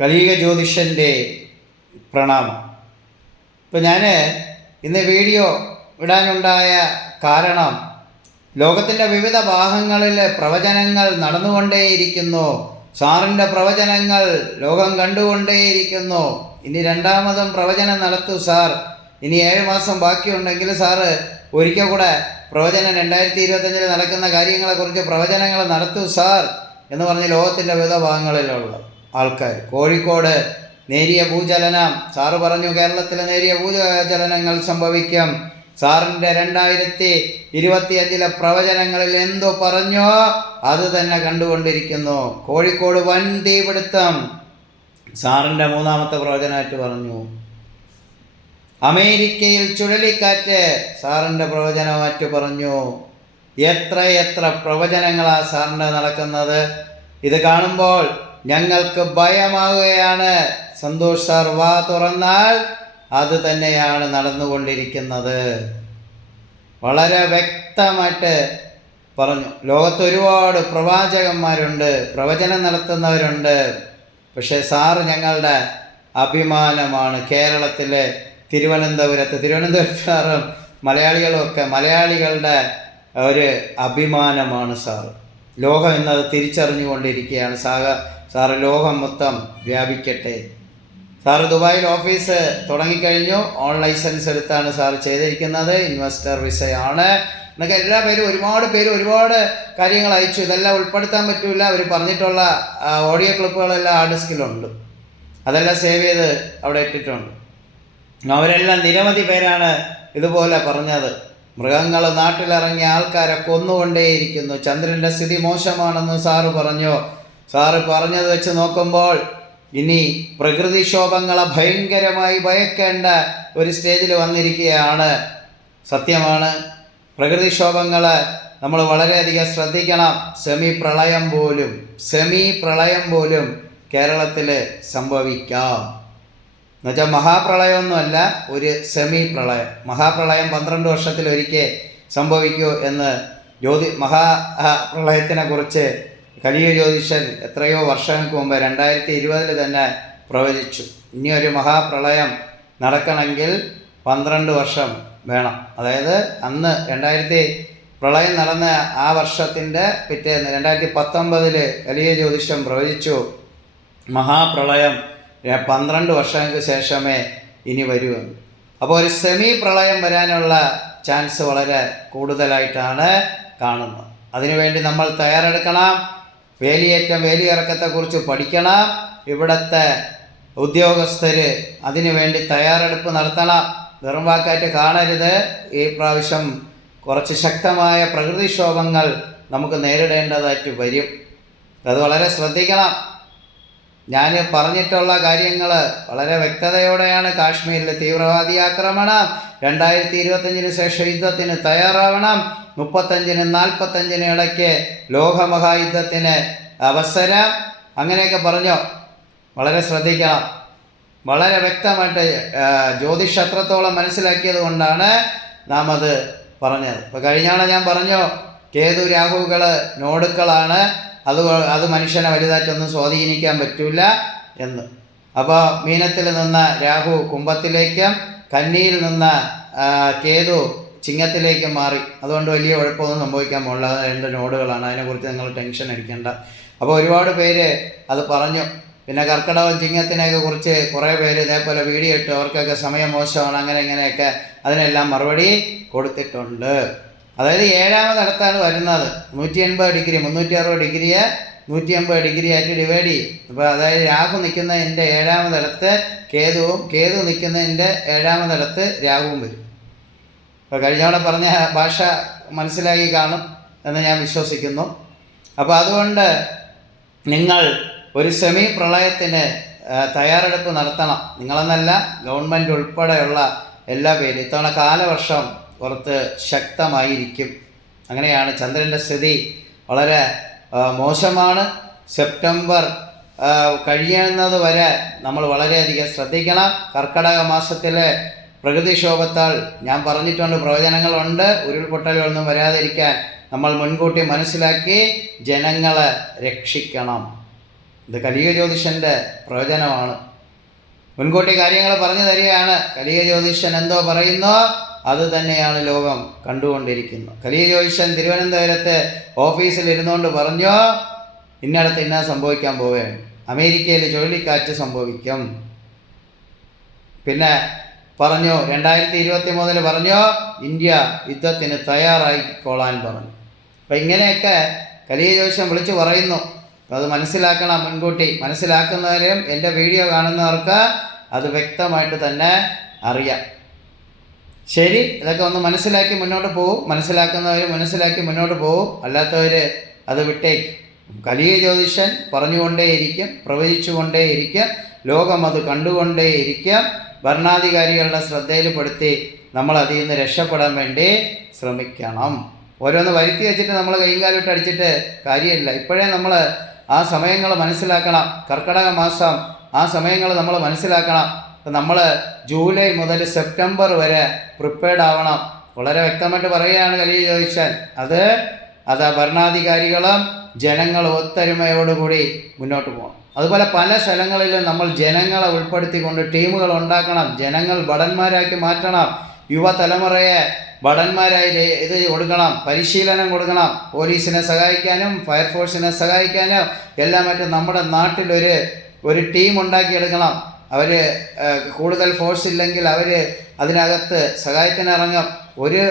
കലിയുഗ ജ്യോതിഷന്റെ പ്രണാമം. ഇപ്പം ഞാൻ ഇന്ന് വീഡിയോ ഇടാനുണ്ടായ കാരണം ലോകത്തിന്റെ വിവിധ ഭാഗങ്ങളിൽ പ്രവചനങ്ങൾ നടന്നുകൊണ്ടേയിരിക്കുന്നു. സാറിന്റെ പ്രവചനങ്ങൾ ലോകം കണ്ടുകൊണ്ടേയിരിക്കുന്നു. ഇനി രണ്ടാമതും പ്രവചനം നടത്തൂ സാർ. ഇനി ഏഴ് മാസം ബാക്കിയുണ്ടെങ്കിൽ സാറ് ഒരിക്കൽ കൂടെ പ്രവചനം രണ്ടായിരത്തി ഇരുപത്തഞ്ചിൽ നടക്കുന്ന കാര്യങ്ങളെക്കുറിച്ച് പ്രവചനങ്ങൾ നടത്തൂ സാർ എന്ന് പറഞ്ഞ് ലോകത്തിന്റെ വിവിധ ഭാഗങ്ങളിലുള്ള ആൾക്കാർ. കോഴിക്കോട് നേരിയ ഭൂചലനം. സാറ് പറഞ്ഞു കേരളത്തിലെ നേരിയ ഭൂചലനങ്ങൾ സംഭവിക്കും. സാറിന്റെ രണ്ടായിരത്തി ഇരുപത്തിയഞ്ചിലെ പ്രവചനങ്ങളിൽ എന്തോ പറഞ്ഞോ അത് തന്നെ കണ്ടുകൊണ്ടിരിക്കുന്നു. കോഴിക്കോട് വൻ തീപിടുത്തം. സാറിന്റെ മൂന്നാമത്തെ പ്രവചനമായിട്ട് പറഞ്ഞു. അമേരിക്കയിൽ ചുഴലിക്കാറ്റ്. സാറിന്റെ പ്രവചനമായിട്ട് പറഞ്ഞു. എത്ര എത്ര പ്രവചനങ്ങളാണ് സാറിന്റെ നടക്കുന്നത്? ഇത് കാണുമ്പോൾ ഞങ്ങൾക്ക് ഭയമാവുകയാണ് സന്തോഷ് സാർ വാ തുറന്നാൽ അത് തന്നെയാണ് നടന്നുകൊണ്ടിരിക്കുന്നത്. വളരെ വ്യക്തമായിട്ട് പറഞ്ഞു. ലോകത്ത് ഒരുപാട് പ്രവാചകന്മാരുണ്ട് പ്രവചനം നടത്തുന്നവരുണ്ട്. പക്ഷേ സാറ് ഞങ്ങളുടെ അഭിമാനമാണ്. കേരളത്തിലെ തിരുവനന്തപുരത്ത് തിരുവനന്തപുരത്ത് സാറും മലയാളികളൊക്കെ മലയാളികളുടെ ഒരു അഭിമാനമാണ് സാറ്. ലോകം എന്നത് തിരിച്ചറിഞ്ഞുകൊണ്ടിരിക്കുകയാണ്. സാഗ സാറ് ലോകം മൊത്തം വ്യാപിക്കട്ടെ. സാറ് ദുബായിൽ ഓഫീസ് തുടങ്ങിക്കഴിഞ്ഞു. ഓൺ ലൈസൻസ് എടുത്താണ് സാർ ചെയ്തിരിക്കുന്നത്. ഇൻവെസ്റ്റർ വിസയാണ്. എന്നൊക്കെ എല്ലാ പേരും ഒരുപാട് പേര് ഒരുപാട് കാര്യങ്ങൾ അയച്ചു. ഇതെല്ലാം ഉൾപ്പെടുത്താൻ പറ്റില്ല അവർ പറഞ്ഞിട്ടുള്ള ഓഡിയോ ക്ലിപ്പുകളെല്ലാം ആ ഡിസ്കിലുണ്ട്. അതെല്ലാം സേവ് ചെയ്ത് അവിടെ ഇട്ടിട്ടുണ്ട്. അവരെല്ലാം നിരവധി പേരാണ് ഇതുപോലെ പറഞ്ഞത്. മൃഗങ്ങൾ നാട്ടിലിറങ്ങിയ ആൾക്കാരെ കൊന്നുകൊണ്ടേയിരിക്കുന്നു. ചന്ദ്രന്റെ സ്ഥിതി മോശമാണെന്ന് സാറ് പറഞ്ഞു. സാറ് പറഞ്ഞത് വെച്ച് നോക്കുമ്പോൾ ഇനി പ്രകൃതിക്ഷോഭങ്ങളെ ഭയങ്കരമായി ഭയക്കേണ്ട ഒരു സ്റ്റേജിൽ വന്നിരിക്കുകയാണ്. സത്യമാണ്. പ്രകൃതിക്ഷോഭങ്ങൾ നമ്മൾ വളരെയധികം ശ്രദ്ധിക്കണം. സെമി പ്രളയം പോലും സെമി പ്രളയം പോലും കേരളത്തിൽ സംഭവിക്കാം. എന്നുവെച്ചാൽ മഹാപ്രളയമൊന്നുമല്ല ഒരു സെമി പ്രളയം. മഹാപ്രളയം പന്ത്രണ്ട് വർഷത്തിൽ ഒരിക്കൽ സംഭവിക്കൂ എന്ന് ജ്യോതി മഹാ പ്രളയത്തിനെ കുറിച്ച് കലിയ ജ്യോതിഷൻ എത്രയോ വർഷങ്ങൾക്ക് മുമ്പ് രണ്ടായിരത്തി ഇരുപതിൽ തന്നെ പ്രവചിച്ചു. ഇനി ഒരു മഹാപ്രളയം നടക്കണമെങ്കിൽ പന്ത്രണ്ട് വർഷം വേണം. അതായത് അന്ന് രണ്ടായിരത്തി പ്രളയം നടന്ന ആ വർഷത്തിന്റെ പിറ്റേന്ന് രണ്ടായിരത്തി പത്തൊമ്പതിൽ കലിയ ജ്യോതിഷം പ്രവചിച്ചു. മഹാപ്രളയം പന്ത്രണ്ട് വർഷങ്ങൾക്ക് ശേഷമേ ഇനി വരുമെന്ന് അപ്പോൾ ഒരു സെമി പ്രളയം വരാനുള്ള ചാൻസ് വളരെ കൂടുതലായിട്ടാണ് കാണുന്നത്. അതിനുവേണ്ടി നമ്മൾ തയ്യാറെടുക്കണം. വേലിയേറ്റം വേലിയിറക്കത്തെക്കുറിച്ച് പഠിക്കണം. ഇവിടുത്തെ ഉദ്യോഗസ്ഥർ അതിനു വേണ്ടി തയ്യാറെടുപ്പ് നടത്തണം. വെറും വാക്കായിട്ട് കാണരുത്. ഈ പ്രാവശ്യം കുറച്ച് ശക്തമായ പ്രകൃതിക്ഷോഭങ്ങൾ നമുക്ക് നേരിടേണ്ടതായിട്ട് വരും. അത് വളരെ ശ്രദ്ധിക്കണം. ഞാൻ പറഞ്ഞിട്ടുള്ള കാര്യങ്ങൾ വളരെ വ്യക്തതയോടെയാണ് കാശ്മീരിൽ തീവ്രവാദി ആക്രമണം. രണ്ടായിരത്തി ഇരുപത്തഞ്ചിന് ശേഷം യുദ്ധത്തിന് തയ്യാറാവണം. മുപ്പത്തഞ്ചിന് നാൽപ്പത്തഞ്ചിന് ഇടയ്ക്ക് ലോകമഹായുദ്ധത്തിന് അവസരം. അങ്ങനെയൊക്കെ പറഞ്ഞോ. വളരെ ശ്രദ്ധിക്കണം. വളരെ വ്യക്തമായിട്ട് ജ്യോതിഷത്രത്തോളം മനസ്സിലാക്കിയത് കൊണ്ടാണ് നാം അത് പറഞ്ഞത് ഇപ്പോൾ കഴിഞ്ഞാണ് ഞാൻ പറഞ്ഞു കേതു രാഹുകൾ നോടുക്കളാണ് അത് അത് മനുഷ്യനെ വലുതായിട്ടൊന്നും സ്വാധീനിക്കാൻ പറ്റില്ല എന്ന്. അപ്പോൾ മീനത്തിൽ നിന്ന് രാഹു കുംഭത്തിലേക്കും കന്നിയിൽ നിന്ന് കേതു ചിങ്ങത്തിലേക്ക് മാറി. അതുകൊണ്ട് വലിയ കുഴപ്പമൊന്നും സംഭവിക്കാൻ പോകില്ല അത് രണ്ട് നോഡുകളാണ്. അതിനെക്കുറിച്ച് നിങ്ങൾ ടെൻഷൻ അടിക്കേണ്ട. അപ്പോൾ ഒരുപാട് പേര് അത് പറഞ്ഞു. പിന്നെ കർക്കിടകം ചിങ്ങത്തിനെയൊക്കെ കുറിച്ച് കുറേ പേര് ഇതേപോലെ വീഡിയോ ഇട്ട് അവർക്കൊക്കെ സമയം മോശമാണ് അങ്ങനെ ഇങ്ങനെയൊക്കെ അതിനെല്ലാം മറുപടി കൊടുത്തിട്ടുണ്ട്. അതായത് ഏഴാമതടത്താണ് വരുന്നത്. നൂറ്റി എൺപത് ഡിഗ്രി മുന്നൂറ്റി അറുപത് ഡിഗ്രിയെ നൂറ്റി അമ്പത് ഡിഗ്രി ആയിട്ട് ഡിവൈഡ് ചെയ്യും. അപ്പോൾ അതായത് രാഹു നിൽക്കുന്നതിന്റെ ഏഴാമതടത്ത് കേതുവും കേതു നിൽക്കുന്നതിന്റെ ഏഴാമതടത്ത് രാഹുവും വരും. അപ്പോൾ കഴിഞ്ഞ തവണ പറഞ്ഞ ഭാഷ മനസ്സിലാക്കി കാണും എന്ന് ഞാൻ വിശ്വസിക്കുന്നു. അപ്പോൾ അതുകൊണ്ട് നിങ്ങൾ ഒരു സെമി പ്രളയത്തിന് തയ്യാറെടുപ്പ് നടത്തണം. നിങ്ങളെന്നല്ല ഗവൺമെന്റ് ഉൾപ്പെടെയുള്ള എല്ലാ പേരും. ഇത്തവണ കാലവർഷം പുറത്ത് ശക്തമായിരിക്കും. അങ്ങനെയാണ് ചന്ദ്രന്റെ സ്ഥിതി. വളരെ മോശമാണ്. സെപ്റ്റംബർ കഴിയുന്നത് വരെ നമ്മൾ വളരെയധികം ശ്രദ്ധിക്കണം. കർക്കടക മാസത്തിലെ പ്രകൃതിക്ഷോഭത്താൽ ഞാൻ പറഞ്ഞിട്ടുണ്ട് പ്രവചനങ്ങളുണ്ട്. ഉരുൾപൊട്ടലുകളൊന്നും വരാതിരിക്കാൻ നമ്മൾ മുൻകൂട്ടി മനസ്സിലാക്കി ജനങ്ങളെ രക്ഷിക്കണം. ഇത് കലിക ജ്യോതിഷന്റെ പ്രവചനമാണ്. മുൻകൂട്ടി കാര്യങ്ങൾ പറഞ്ഞു തരികയാണ്. കലിക ജ്യോതിഷൻ എന്തോ പറയുന്നോ? അത് തന്നെയാണ് ലോകം കണ്ടുകൊണ്ടിരിക്കുന്നത് കലിയ ജോയിഷൻ തിരുവനന്തപുരത്ത് ഓഫീസിൽ ഇരുന്നുകൊണ്ട് പറഞ്ഞോ ഇന്നടത്ത് ഇന്ന സംഭവിക്കാൻ പോവുകയാണ്? അമേരിക്കയിൽ ചുഴലിക്കാറ്റ് സംഭവിക്കും. പിന്നെ പറഞ്ഞു രണ്ടായിരത്തി ഇരുപത്തി മൂന്നിൽ പറഞ്ഞു ഇന്ത്യ യുദ്ധത്തിന് തയ്യാറായിക്കോളാൻ പറഞ്ഞു. അപ്പം ഇങ്ങനെയൊക്കെ കലിയ ജോയിഷൻ വിളിച്ചു പറയുന്നു. അത് മനസ്സിലാക്കണം മുൻകൂട്ടി. മനസ്സിലാക്കുന്നവരും എന്റെ വീഡിയോ കാണുന്നവർക്ക് അത് വ്യക്തമായിട്ട് തന്നെ അറിയാം. ശരി ഇതൊക്കെ ഒന്ന് മനസ്സിലാക്കി മുന്നോട്ട് പോകും മനസ്സിലാക്കുന്നവർ മനസ്സിലാക്കി മുന്നോട്ട് പോകും അല്ലാത്തവർ അത് വിട്ടേക്ക്. കലിയ ജ്യോതിഷൻ പറഞ്ഞുകൊണ്ടേയിരിക്കും പ്രവചിച്ചുകൊണ്ടേയിരിക്കും ലോകം അത് കണ്ടുകൊണ്ടേയിരിക്കും. ഭരണാധികാരികളുടെ ശ്രദ്ധയിൽപ്പെടുത്തി നമ്മൾ അതിൽ നിന്ന് രക്ഷപ്പെടാൻ വേണ്ടി ശ്രമിക്കണം. ഓരോന്ന് വരുത്തി വെച്ചിട്ട് നമ്മൾ കൈകാലിട്ട് അടിച്ചിട്ട് കാര്യമില്ല. ഇപ്പോഴേ നമ്മൾ ആ സമയങ്ങൾ മനസ്സിലാക്കണം. കർക്കിടക മാസം ആ സമയങ്ങൾ നമ്മൾ മനസ്സിലാക്കണം. നമ്മൾ ജൂലൈ മുതൽ സെപ്റ്റംബർ വരെ പ്രിപ്പയർഡ് ആവണം. വളരെ വ്യക്തമായിട്ട് പറയുകയാണ് കലി ചോദിച്ചാൽ അത് അത് ഭരണാധികാരികളും ജനങ്ങൾ ഒത്തൊരുമയോടുകൂടി മുന്നോട്ട് പോകണം. അതുപോലെ പല സ്ഥലങ്ങളിലും നമ്മൾ ജനങ്ങളെ ഉൾപ്പെടുത്തിക്കൊണ്ട് ടീമുകൾ ഉണ്ടാക്കണം. ജനങ്ങൾ ഭടന്മാരാക്കി മാറ്റണം. യുവതലമുറയെ ഭടന്മാരായി ഇത് കൊടുക്കണം. പരിശീലനം കൊടുക്കണം. പോലീസിനെ സഹായിക്കാനും ഫയർഫോഴ്സിനെ സഹായിക്കാനും എല്ലാം മറ്റും നമ്മുടെ നാട്ടിലൊരു ഒരു ടീം ഉണ്ടാക്കിയെടുക്കണം. അവർ കൂടുതൽ ഫോഴ്സ് ഇല്ലെങ്കിൽ അവർ അതിനകത്ത് സഹായത്തിന് ഇറങ്ങും ഒരു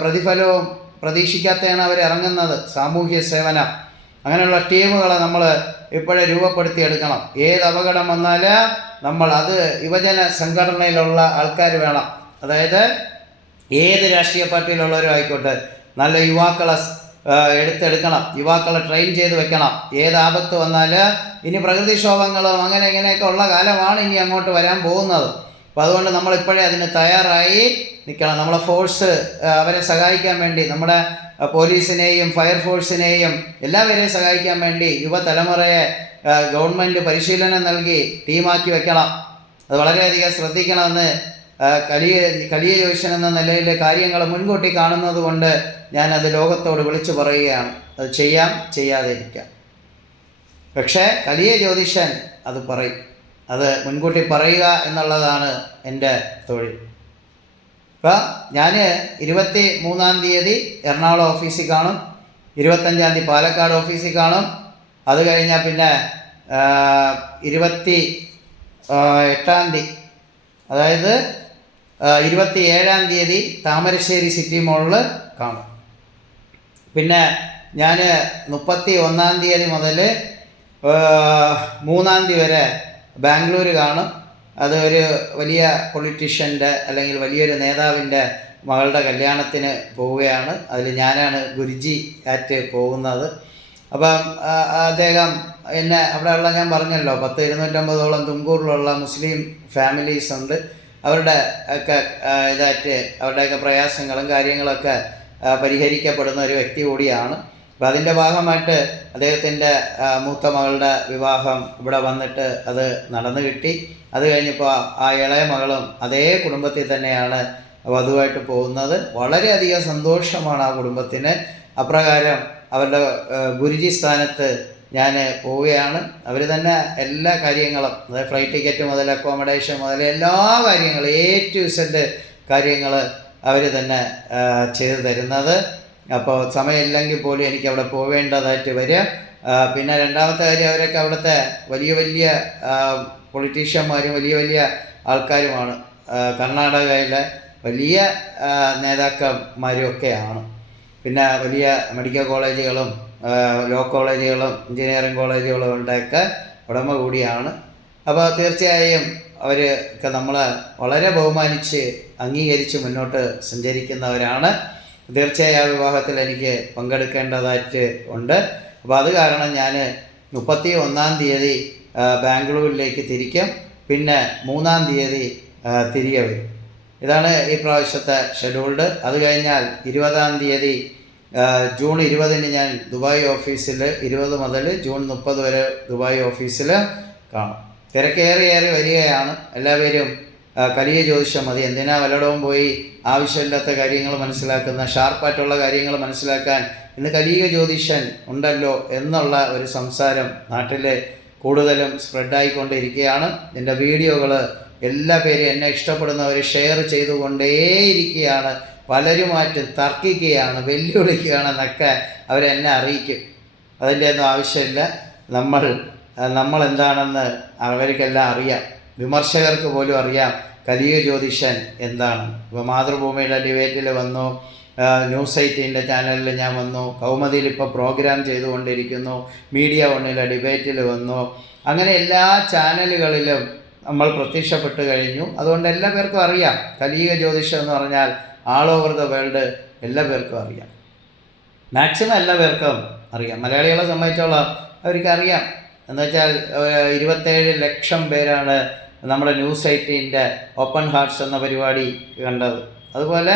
പ്രതിഫലവും പ്രതീക്ഷിക്കാത്തതാണ് അവർ ഇറങ്ങുന്നത്. സാമൂഹ്യ സേവനം. അങ്ങനെയുള്ള ടീമുകളെ നമ്മൾ ഇപ്പോഴേ രൂപപ്പെടുത്തിയെടുക്കണം. ഏത് അപകടം വന്നാൽ നമ്മൾ അത് യുവജന സംഘടനയിലുള്ള ആൾക്കാർ വേണം. അതായത് ഏത് രാഷ്ട്രീയ പാർട്ടിയിലുള്ളവരും ആയിക്കോട്ടെ നല്ല യുവാക്കളെ എടുത്തെടുക്കണം. യുവാക്കളെ ട്രെയിൻ ചെയ്ത് വെക്കണം. ഏത് ആപത്ത് വന്നാൽ ഇനി പ്രകൃതിക്ഷോഭങ്ങളും അങ്ങനെ ഇങ്ങനെയൊക്കെ ഉള്ള കാലമാണ് ഇനി അങ്ങോട്ട് വരാൻ പോകുന്നത്. അപ്പോൾ അതുകൊണ്ട് നമ്മളിപ്പോഴേ അതിന് തയ്യാറായി നിൽക്കണം. നമ്മളെ ഫോഴ്സ് അവരെ സഹായിക്കാൻ വേണ്ടി നമ്മുടെ പോലീസിനെയും ഫയർഫോഴ്സിനെയും എല്ലാവരെയും സഹായിക്കാൻ വേണ്ടി യുവതലമുറയെ ഗവൺമെന്റ് പരിശീലനം നൽകി ടീമാക്കി വെക്കണം. അത് വളരെയധികം ശ്രദ്ധിക്കണമെന്ന് കലിയ കലിയ എന്ന നിലയിൽ കാര്യങ്ങൾ മുൻകൂട്ടി കാണുന്നത് കൊണ്ട് ഞാനത് ലോകത്തോട് വിളിച്ചു പറയുകയാണ്. അത് ചെയ്യാം ചെയ്യാതിരിക്കാം. പക്ഷേ കലിയ ജ്യോതിഷൻ അത് പറയും. അത് മുൻകൂട്ടി പറയുക എന്നുള്ളതാണ് എന്റെ തൊഴിൽ. ഇപ്പോൾ ഞാൻ ഇരുപത്തി മൂന്നാം തീയതി എറണാകുളം ഓഫീസിൽ കാണും. ഇരുപത്തഞ്ചാം തീയതി പാലക്കാട് ഓഫീസിൽ കാണും. അത് കഴിഞ്ഞാൽ പിന്നെ ഇരുപത്തി എട്ടാം തീയതി. അതായത് ഇരുപത്തി ഏഴാം തീയതി താമരശ്ശേരി സിറ്റി മോളിൽ കാണും. പിന്നെ ഞാൻ മുപ്പത്തി ഒന്നാം തീയതി മുതൽ മൂന്നാം തീയതി വരെ ബാംഗ്ലൂർ കാണും. അത് ഒരു വലിയ പൊളിറ്റീഷ്യന്റെ അല്ലെങ്കിൽ വലിയൊരു നേതാവിന്റെ മകളുടെ കല്യാണത്തിന് പോവുകയാണ്. അതിൽ ഞാനാണ് ഗുരുജി ആറ്റ് പോകുന്നത്. അപ്പം അദ്ദേഹം എന്നെ അവിടെയുള്ള ഞാൻ പറഞ്ഞല്ലോ പത്ത് ഇരുന്നൂറ്റമ്പതോളം തുങ്കൂറിലുള്ള മുസ്ലിം ഫാമിലീസ് ഉണ്ട്. അവരുടെ ഒക്കെ ഇതായിട്ട് അവരുടെയൊക്കെ പ്രയാസങ്ങളും കാര്യങ്ങളൊക്കെ പരിഹരിക്കപ്പെടുന്ന ഒരു വ്യക്തി കൂടിയാണ്. അപ്പം അതിന്റെ ഭാഗമായിട്ട് അദ്ദേഹത്തിന്റെ മൂത്ത മകളുടെ വിവാഹം ഇവിടെ വന്നിട്ട് അത് നടന്നു കിട്ടി. അത് കഴിഞ്ഞപ്പോൾ ആ ഇളയ മകളും അതേ കുടുംബത്തിൽ തന്നെയാണ് വധുവായിട്ട് പോകുന്നത്. വളരെയധികം സന്തോഷമാണ് ആ കുടുംബത്തിന്. അപ്രകാരം അവരുടെ ഗുരുജി സ്ഥാനത്ത് ഞാൻ പോവുകയാണ്. അവർ തന്നെ എല്ലാ കാര്യങ്ങളും അതായത് ഫ്ലൈറ്റ് ടിക്കറ്റ് മുതൽ അക്കോമഡേഷൻ മുതൽ എല്ലാ കാര്യങ്ങളും എ ടു സെഡ് കാര്യങ്ങൾ അവർ തന്നെ ചെയ്തു തരുന്നത്. അപ്പോൾ സമയമില്ലെങ്കിൽ പോലും എനിക്ക് അവിടെ പോവേണ്ടതായിട്ട് വരിക. പിന്നെ രണ്ടാമത്തെ കാര്യം അവരൊക്കെ അവിടുത്തെ വലിയ വലിയ പൊളിറ്റീഷ്യന്മാരും വലിയ വലിയ ആൾക്കാരുമാണ്. കർണാടകയിലെ വലിയ നേതാക്കന്മാരും ഒക്കെയാണ്. പിന്നെ വലിയ മെഡിക്കൽ കോളേജുകളും ലോ കോളേജുകളും എഞ്ചിനീയറിംഗ് കോളേജുകളുടെയൊക്കെ ഉടമ കൂടിയാണ്. അപ്പോൾ തീർച്ചയായും അവർ ഒക്കെ നമ്മൾ വളരെ ബഹുമാനിച്ച് അംഗീകരിച്ച് മുന്നോട്ട് സഞ്ചരിക്കുന്നവരാണ്. തീർച്ചയായും ആ വിവാഹത്തിൽ എനിക്ക് പങ്കെടുക്കേണ്ടതായിട്ട് ഉണ്ട്. അപ്പോൾ അത് കാരണം ഞാൻ മുപ്പത്തി ഒന്നാം തീയതി ബാംഗ്ലൂരിലേക്ക് തിരിക്കും. പിന്നെ മൂന്നാം തീയതി തിരികെ വരും. ഇതാണ് ഈ പ്രാവശ്യത്തെ ഷെഡ്യൂൾഡ് അത് കഴിഞ്ഞാൽ ഇരുപതാം തീയതി ജൂൺ ഇരുപതിന് ഞാൻ ദുബായ് ഓഫീസിൽ ഇരുപത് മുതൽ ജൂൺ മുപ്പത് വരെ ദുബായ് ഓഫീസിൽ കാണും. തിരക്കേറിയേറി വരികയാണ്. എല്ലാവരും കലിയ ജ്യോതിഷം മതി. എന്തിനാ വല്ലടവും പോയി ആവശ്യമില്ലാത്ത കാര്യങ്ങൾ മനസ്സിലാക്കുന്ന ഷാർപ്പായിട്ടുള്ള കാര്യങ്ങൾ മനസ്സിലാക്കാൻ? ഇന്ന് കലിക ജ്യോതിഷൻ ഉണ്ടല്ലോ എന്നുള്ള ഒരു സംസാരം നാട്ടിലെ കൂടുതലും സ്പ്രെഡായിക്കൊണ്ടിരിക്കുകയാണ്. എന്റെ വീഡിയോകൾ എല്ലാ പേരും എന്നെ ഇഷ്ടപ്പെടുന്നവർ ഷെയർ ചെയ്തുകൊണ്ടേയിരിക്കുകയാണ്. പലരുമായിട്ട് തർക്കിക്കുകയാണ് വെല്ലുവിളിക്കുകയാണെന്നൊക്കെ അവരെന്നെ അറിയിക്കും. അതിന്റെ ഒന്നും ആവശ്യമില്ല. നമ്മൾ നമ്മൾ എന്താണെന്ന് അവർക്കെല്ലാം അറിയാം. വിമർശകർക്ക് പോലും അറിയാം കലിയ ജ്യോതിഷൻ എന്താണ്. ഇപ്പോൾ മാതൃഭൂമിയുടെ ഡിബേറ്റിൽ വന്നു ന്യൂസ് എയ്റ്റീന്റെ ചാനലിൽ ഞാൻ വന്നു കൗമുദിയിൽ ഇപ്പോൾ പ്രോഗ്രാം ചെയ്തുകൊണ്ടിരിക്കുന്നു മീഡിയ വണ്ണിലെ ഡിബേറ്റിൽ വന്നു. അങ്ങനെ എല്ലാ ചാനലുകളിലും നമ്മൾ പ്രത്യക്ഷപ്പെട്ട് കഴിഞ്ഞു. അതുകൊണ്ട് എല്ലാ പേർക്കും അറിയാം. കലിയ ജ്യോതിഷം എന്ന് പറഞ്ഞാൽ ആൾ ഓവർ ദ വേൾഡ് എല്ലാ പേർക്കും അറിയാം. മാക്സിമം എല്ലാ പേർക്കും അറിയാം. മലയാളികളെ സംബന്ധിച്ചോളം അവർക്ക് അറിയാം എന്ന് വെച്ചാൽ ഇരുപത്തേഴ് ലക്ഷം പേരാണ് നമ്മുടെ ന്യൂസ് എയ്റ്റീന്റെ ഓപ്പൺ ഹാർട്സ് എന്ന പരിപാടി കണ്ടത്. അതുപോലെ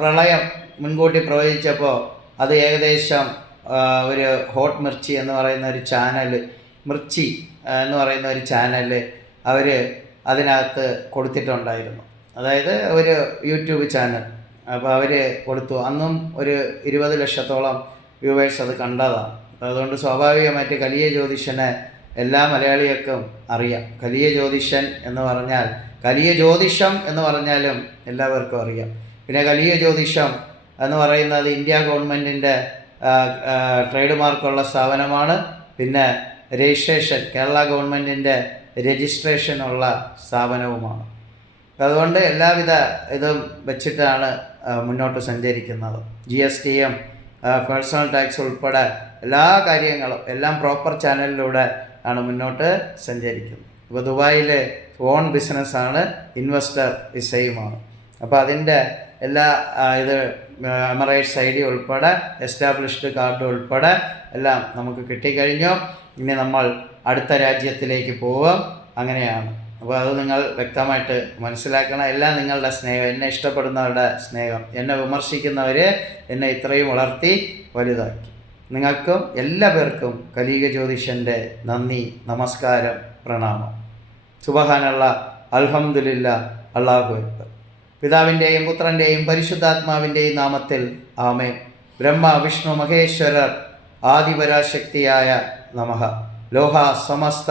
പ്രളയം മുൻകൂട്ടി പ്രവചിച്ചപ്പോൾ അത് ഏകദേശം ഒരു ഹോട്ട് മിർച്ചി എന്ന് പറയുന്ന ഒരു ചാനൽ മിർച്ചി എന്ന് പറയുന്ന ഒരു ചാനൽ അവർ അതിനകത്ത് കൊടുത്തിട്ടുണ്ടായിരുന്നു. അതായത് ഒരു യൂട്യൂബ് ചാനൽ. അപ്പോൾ അവർ കൊടുത്തു. അന്നും ഒരു ഇരുപത് ലക്ഷത്തോളം വ്യൂവേഴ്സ് അത് കണ്ടതാണ് അതുകൊണ്ട് സ്വാഭാവികമായിട്ട് കലിയ ജ്യോതിഷനെ എല്ലാ മലയാളികൾക്കും അറിയാം. കലിയ ജ്യോതിഷൻ എന്ന് പറഞ്ഞാൽ കലിയ ജ്യോതിഷം എന്ന് പറഞ്ഞാലും എല്ലാവർക്കും അറിയാം. പിന്നെ കലിയ ജ്യോതിഷം എന്ന് പറയുന്നത് ഇന്ത്യ ഗവൺമെന്റിന്റെ ട്രേഡ് മാർക്കുള്ള സ്ഥാപനമാണ്. പിന്നെ രജിസ്ട്രേഷൻ കേരള ഗവൺമെന്റിന്റെ രജിസ്ട്രേഷനുള്ള സ്ഥാപനവുമാണ്. അതുകൊണ്ട് എല്ലാവിധ ഇതും വെച്ചിട്ടാണ് മുന്നോട്ട് സഞ്ചരിക്കുന്നത്. G S T M personal tax ഉൾപ്പെടെ എല്ലാ കാര്യങ്ങളും എല്ലാം പ്രോപ്പർ ചാനലിലൂടെ ആണ് മുന്നോട്ട് സഞ്ചരിക്കുന്നത്. ഇപ്പോൾ ദുബായിലെ ഓൺ ബിസിനസ്സാണ് ഇൻവെസ്റ്റർ വിസയുമാണ് അപ്പോൾ അതിന്റെ എല്ലാ ഇത് എമറേറ്റ്സ് ഐ ഡി ഉൾപ്പെടെ എസ്റ്റാബ്ലിഷ്ഡ് കാർഡ് ഉൾപ്പെടെ എല്ലാം നമുക്ക് കിട്ടിക്കഴിഞ്ഞു. ഇനി നമ്മൾ അടുത്ത രാജ്യത്തിലേക്ക് പോവാം. അങ്ങനെയാണ്. അപ്പോൾ അത് നിങ്ങൾ വ്യക്തമായിട്ട് മനസ്സിലാക്കണം. എല്ലാം നിങ്ങളുടെ സ്നേഹം എന്നെ ഇഷ്ടപ്പെടുന്നവരുടെ സ്നേഹം എന്നെ വിമർശിക്കുന്നവർ എന്നെ ഇത്രയും വളർത്തി വലുതാക്കി. നിങ്ങൾക്കും എല്ലാ പേർക്കും കലീക ജ്യോതിഷന്റെ നന്ദി നമസ്കാരം പ്രണാമം. സുബഹാനുള്ള അൽഹമുല്ല അള്ളാഹു അക്ബർ. പിതാവിന്റെയും പുത്രന്റെയും പരിശുദ്ധാത്മാവിന്റെയും നാമത്തിൽ ആമേ ബ്രഹ്മ വിഷ്ണു മഹേശ്വരർ ആദിപരാശക്തിയായ നമഹ ലോഹ സമസ്ത